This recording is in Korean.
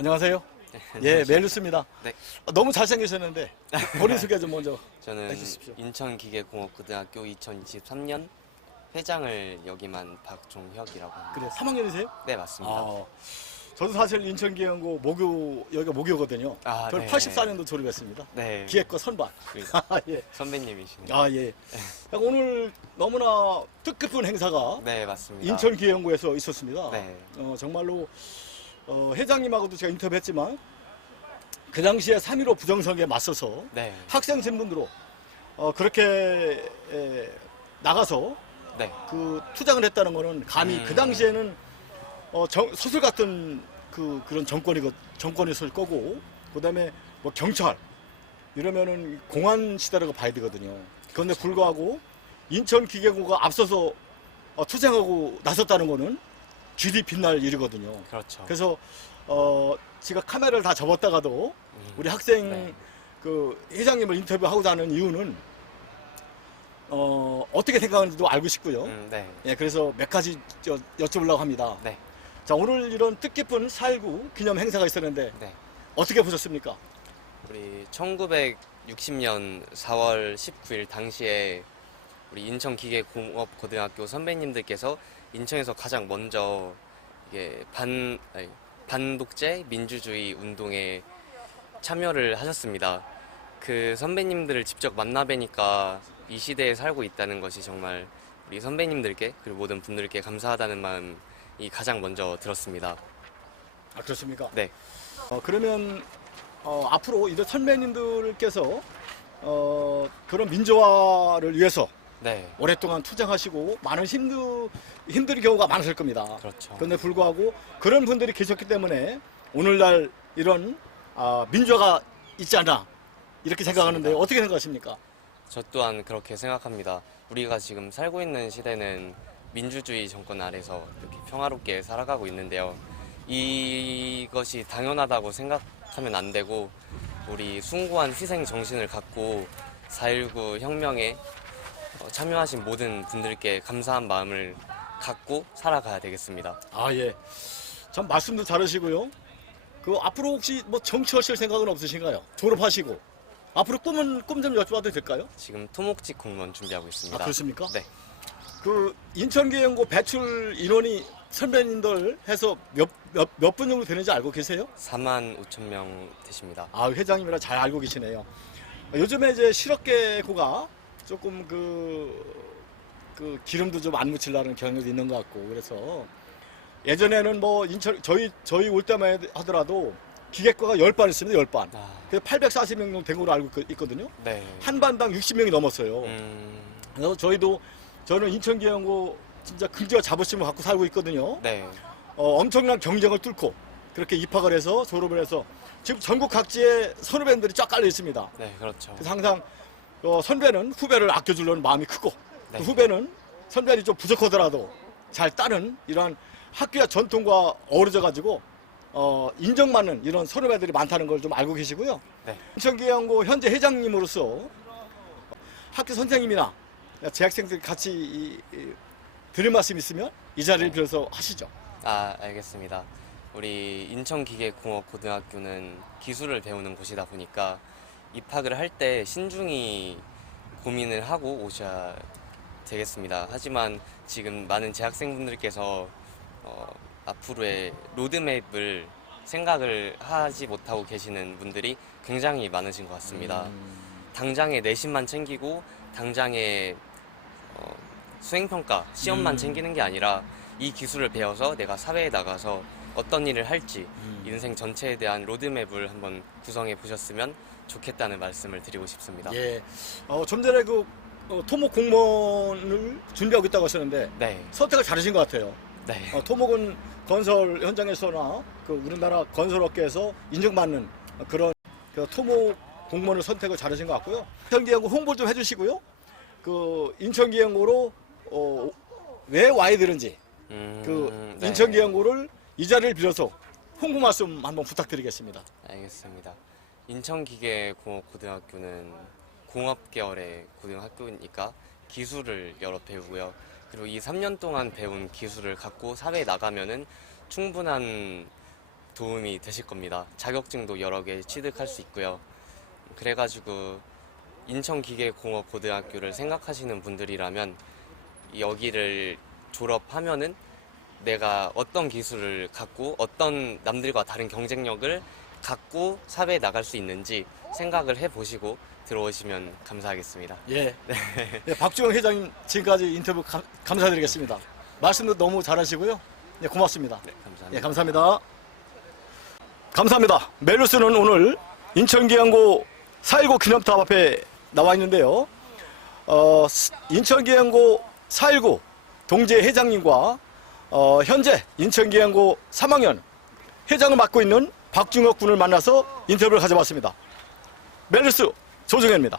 안녕하세요. 예, 멜루스입니다. 네. 어, 너무 잘생기셨는데 본인 소개 좀 먼저. 저는 해주십시오. 인천기계공업고등학교 2023년 회장을 역임한 박종혁이라고 합니다. 그래, 3학년이세요? 네, 맞습니다. 아, 저도 사실 인천기연고 모교 여기가 모교거든요. 아, 저는 네. 84년도 졸업했습니다. 네. 기획과 선반. 그러니까 예. 선배님이시네요. 아 예. 오늘 너무나 뜻깊은 행사가 네, 맞습니다. 인천기연고에서 있었습니다. 네. 어, 정말로 어, 회장님하고도 제가 인터뷰했지만 그 당시에 3.15 부정선거에 맞서서 네. 학생 신분으로 어, 그렇게 에, 나가서 네. 그 투쟁을 했다는 거는 감히 음. 그 당시에는 어, 정, 소설 같은 그 그런 정권이 정권이었을 거고 그다음에 뭐 경찰 이러면은 공안 시대라고 봐야 되거든요. 그런데 불구하고 인천 기계고가 앞서서 어, 투쟁하고 나섰다는 거는 길이 빛날 일이거든요. 그렇죠. 그래서 어, 제가 카메라를 다 접었다가도 음. 우리 학생 네. 그 회장님을 인터뷰하고자 하는 이유는 어, 어떻게 생각하는지도 알고 싶고요. 음, 네. 예, 그래서 몇 가지 저, 여쭤보려고 합니다. 네. 자, 오늘 이런 뜻깊은 4.19 기념 행사가 있었는데 네. 어떻게 보셨습니까? 우리 1960년 4월 19일 당시에 우리 인천기계공업고등학교 선배님들께서 인천에서 가장 먼저 이게 반 아니, 반독재 민주주의 운동에 참여를 하셨습니다. 그 선배님들을 직접 만나 뵈니까 이 시대에 살고 있다는 것이 정말 우리 선배님들께 그리고 모든 분들께 감사하다는 마음이 가장 먼저 들었습니다. 아, 그렇습니까? 네. 어, 그러면 어, 앞으로 이런 선배님들께서 어, 그런 민주화를 위해서 네. 오랫동안 투쟁하시고 많은 힘들 힘들 경우가 많으실 겁니다. 그렇죠. 그런데 불구하고 그런 분들이 계셨기 때문에 오늘날 이런 아, 민주화가 있지 않나 이렇게 생각하는데. 어떻게 생각하십니까? 저 또한 그렇게 생각합니다. 우리가 지금 살고 있는 시대는 민주주의 정권 아래서 이렇게 평화롭게 살아가고 있는데요. 이것이 당연하다고 생각하면 안 되고 우리 숭고한 희생 정신을 갖고 4.19 혁명에 어, 참여하신 모든 분들께 감사한 마음을 갖고 살아가야 되겠습니다. 아 예, 참 말씀도 잘하시고요. 그 앞으로 혹시 뭐 정치하실 생각은 없으신가요? 졸업하시고 앞으로 꿈은 꿈 좀 여쭤봐도 될까요? 지금 토목직 공무원 준비하고 아 있습니다. 그렇습니까? 네. 그 인천계연고 배출 인원이 선배님들 해서 몇몇몇분 정도 되는지 알고 계세요? 4만 5천 명 되십니다. 아 회장님이라 잘 알고 계시네요. 요즘에 이제 실업계고가 조금 그, 그 기름도 좀 안 묻히려는 경향도 있는 것 같고 그래서 예전에는 뭐 인천 저희 저희 올 때만 하더라도 기계과가 10반 있습니다. 10반. 아, 그래서 840명 정도 된 걸로 알고 있- 있거든요. 네. 한 반당 60명이 넘었어요. 음, 그래서 저희도 저는 인천계연고 진짜 긍지와 자부심을 갖고 살고 있거든요. 네. 어, 엄청난 경쟁을 뚫고 그렇게 입학을 해서 졸업을 해서 지금 전국 각지에 선후배들이 쫙 깔려 있습니다. 네, 그렇죠. 그래서 항상 어, 선배는 후배를 아껴주려는 마음이 크고 네. 또 후배는 선배들이 좀 부족하더라도 잘 따른 이러한 학교의 전통과 어우러져 가지고 어, 인정받는 이런 선후배들이 많다는 걸 좀 알고 계시고요. 네. 인천기양고 현재 회장님으로서 학교 선생님이나 재학생들 같이 이, 이, 드릴 말씀 있으면 이 자리를 네. 빌어서 하시죠. 아, 알겠습니다. 우리 인천기계공업고등학교는 기술을 배우는 곳이다 보니까 입학을 할 때 신중히 고민을 하고 오셔야 되겠습니다. 하지만 지금 많은 재학생분들께서 어, 앞으로의 로드맵을 생각을 하지 못하고 계시는 분들이 굉장히 많으신 것 같습니다. 당장의 내신만 챙기고 당장의 어, 수행평가 시험만 음. 챙기는 게 아니라 이 기술을 배워서 내가 사회에 나가서 어떤 일을 할지 음. 인생 전체에 대한 로드맵을 한번 구성해 보셨으면 좋겠다는 말씀을 드리고 싶습니다. 예. 어, 좀 전에 그 어, 토목 공무원을 준비하고 있다고 하셨는데 네, 선택을 잘하신 것 같아요. 네, 어, 토목은 건설 현장에서나 그 우리나라 건설업계에서 인정받는 그런 그 토목 공무원을 선택을 잘하신 것 같고요. 인천기행고 홍보 좀 해주시고요. 그 인천기행고로 어, 왜 와야 되는지 음, 그 네. 인천기행고를 이 자리를 빌어서 홍보 말씀 한번 부탁드리겠습니다. 알겠습니다. 인천기계공업고등학교는 공업 계열의 고등학교니까 기술을 여러 배우고요. 그리고 이 3년 동안 배운 기술을 갖고 사회에 나가면은 충분한 도움이 되실 겁니다. 자격증도 여러 개 취득할 수 있고요. 그래가지고 인천기계공업고등학교를 생각하시는 분들이라면 여기를 졸업하면은 내가 어떤 기술을 갖고 어떤 남들과 다른 경쟁력을 갖고 사회에 나갈 수 있는지 생각을 해보시고 들어오시면 감사하겠습니다. 예. 예, 박주영 회장님 지금까지 인터뷰 감, 감사드리겠습니다. 말씀도 너무 잘하시고요. 예, 고맙습니다. 네, 감사합니다. 예, 감사합니다. 감사합니다. 멜루스는 오늘 인천기양고 4.19 기념탑 앞에 나와 있는데요. 어, 스- 인천기양고 4.19 동재 회장님과 어, 현재 인천기양고 3학년 회장을 맡고 있는 박중혁 군을 만나서 인터뷰를 가져봤습니다. 멜루스 조정현입니다.